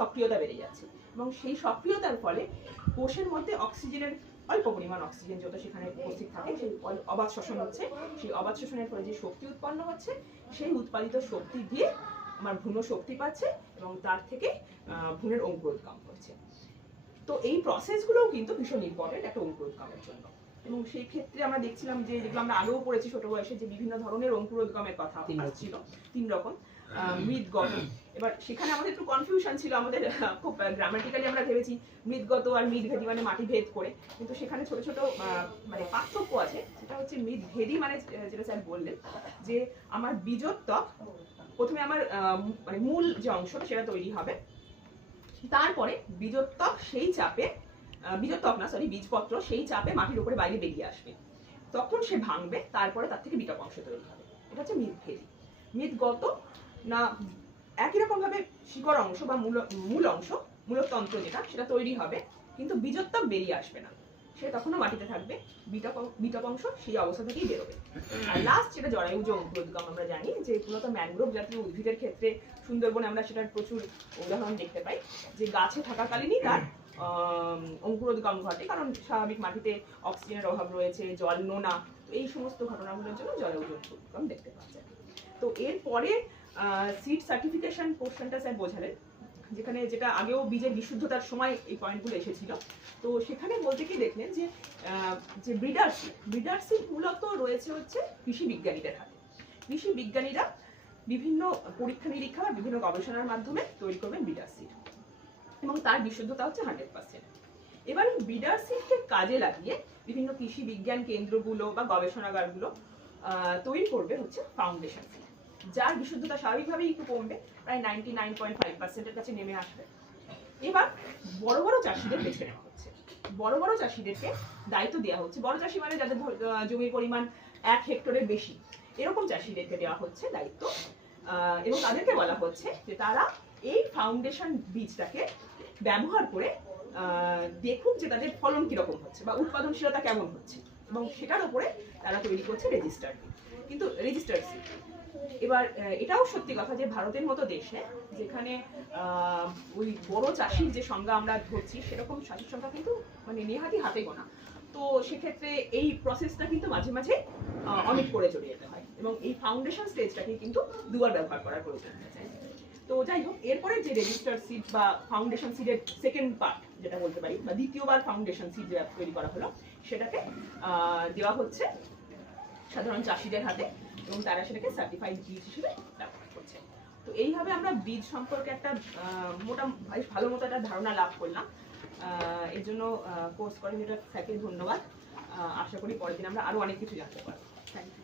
সক্রিয়তা বেড়ে যাচ্ছে এবং সেই সক্রিয়তার ফলে কোষের মধ্যে অক্সিজেনের অল্প পরিমাণ অক্সিজেন যত সেখানে উপস্থিত থাকে সেই অবাধ শ্বসন হচ্ছে। সেই অবাধ শ্বসনের ফলে যে শক্তি উৎপন্ন হচ্ছে সেই উৎপাদিত শক্তি দিয়ে আমার ভ্রূণ শক্তি পাচ্ছে এবং তার থেকে ভ্রূণের অঙ্কুরোদ্গম করছে। তো এই প্রসেসগুলোও কিন্তু ভীষণ ইম্পর্টেন্ট একটা অঙ্কুরোদ্গমের জন্য। এবং সেই ক্ষেত্রে আমরা দেখছিলাম যে যেগুলো আমরা আগেও পড়েছি ছোট বয়সে, যে বিভিন্ন ধরনের অঙ্কুরোদ্গমের কথা আসছিল, 3 রকম। মৃদগত, এবার সেখানে আমাদের একটু কনফিউশন ছিল, আমাদের খুব গ্রামাটিক্যালি আমরা ভেবেছি মৃদগত আর মৃদভেদী মানে মাটি ভেদ করে, কিন্তু সেখানে ছোট ছোট মানে পার্থক্য আছে। সেটা হচ্ছে মৃদভেদী মানে যেটা স্যার বললেন যে আমার বীজোত্তক প্রথমে আমার মানে মূল যে অংশটা সেটা তৈরি হবে, তারপরে বীজোত্তক সেই চাপে, বীজোত্তক না সরি বীজপত্র সেই চাপে মাটির উপরে বাইরে বেরিয়ে আসবে, তখন সে ভাঙবে, তারপরে তার থেকে বিটক অংশ তৈরি হবে। এটা হচ্ছে মৃদভেদী। মৃদগত না একই রকম ভাবে শিকড় অংশ বা মূল অংশ, মূলতন্ত্র যেটা সেটা তৈরি হবে, কিন্তু বীজোত্তক বেরিয়ে আসবে না, সে তখনও মাটিতে থাকবে, বিটক অংশ সেই অবস্থা থেকেই বেরোবে। আর লাস্ট যেটা জরায়ুজ অঙ্কুরোদ্গম, আমরা জানি যে মূলত ম্যানগ্রোভ জাতীয় উদ্ভিদের ক্ষেত্রে সুন্দরবনে আমরা সেটার প্রচুর উদাহরণ দেখতে পাই, যে গাছে থাকাকালীনই তার অঙ্কুরোদ্গম ঘটে, কারণ স্বাভাবিক মাটিতে অক্সিজেনের অভাব রয়েছে, জল নোনা, এই সমস্ত ঘটনাগুলোর জন্য জরায়ুজ অঙ্কুরোদ্গম দেখতে পাওয়া যায়। তো এরপরে সিড সার্টিফিকেশন পোর্শনটা স্যার বোঝালেন, যেখানে যেটা আগেও বীজের বিশুদ্ধতার সময় এই পয়েন্টগুলো এসেছিল। তো সেখানে বলতে কি দেখলেন যে যে ব্রিডার সিড মূলত রয়েছে হচ্ছে কৃষি বিজ্ঞানীদের হাতে। কৃষি বিজ্ঞানীরা বিভিন্ন পরীক্ষা নিরীক্ষা বা বিভিন্ন গবেষণার মাধ্যমে তৈরি করবেন ব্রিডার সিড, এবং তার বিশুদ্ধতা হচ্ছে 100%। এবার ব্রিডার সিডকে কাজে লাগিয়ে বিভিন্ন কৃষি বিজ্ঞান কেন্দ্রগুলো বা গবেষণাগারগুলো তৈরি করবে হচ্ছে ফাউন্ডেশন সিড, যার বিশুদ্ধতা স্বাভাবিকভাবেই একটু কমবে, প্রায় 99.5%-এর কাছে নেমে আসবে। এবার বড় বড় চাষিদের বেছে নেওয়া হচ্ছে, বড় বড় চাষিদেরকে দায়িত্ব দেওয়া হচ্ছে। বড় চাষি মানে যাদের জমির পরিমাণ 1 হেক্টরের বেশি, এরকম চাষিদেরকে দেওয়া হচ্ছে দায়িত্ব, এবং তাদেরকে বলা হচ্ছে যে তারা এই ফাউন্ডেশন বীজটাকে ব্যবহার করে দেখুক যে তাদের ফলন কিরকম হচ্ছে বা উৎপাদনশীলতা কেমন হচ্ছে, এবং সেটার উপরে তারা তৈরি করছে রেজিস্টার্ড সিড। এবার এটাও সত্যি কথা যে ভারতের মতো দেশে, যেখানে ওই বড় চাষির যে সংজ্ঞা আমরা ধরছি, সেরকম চাষির সংখ্যা কিন্তু মানে নেহাতি হাতে গোনা। তো সেক্ষেত্রে এই প্রসেসটা কিন্তু মাঝে মাঝে অনেক করে চলে যেতে হয়, এবং এই ফাউন্ডেশন স্টেজটাকে কিন্তু দুবার ব্যবহার করার প্রয়োজন হয়ে যায়। তো যাই হোক, এরপরে যে রেজিস্টার্ড সিড বা ফাউন্ডেশন সিডের সেকেন্ড পার্ট যেটা বলতে পারি, বা দ্বিতীয়বার ফাউন্ডেশন সিড যেটা তৈরি করা হলো, সেটাকে দেওয়া হচ্ছে সাধারণ চাষিদের হাতে, এবং তারা সেটাকে সার্টিফাইড বীজ হিসেবে ব্যবহার করছে। তো এইভাবে আমরা বীজ সম্পর্কে একটা ভালো মতো একটা ধারণা লাভ করলাম। এর জন্য কোর্স কোঅর্ডিনেটর স্যারকে ধন্যবাদ। আশা করি পরের দিন আমরা আরো অনেক কিছু জানতে পারবো। Thank you.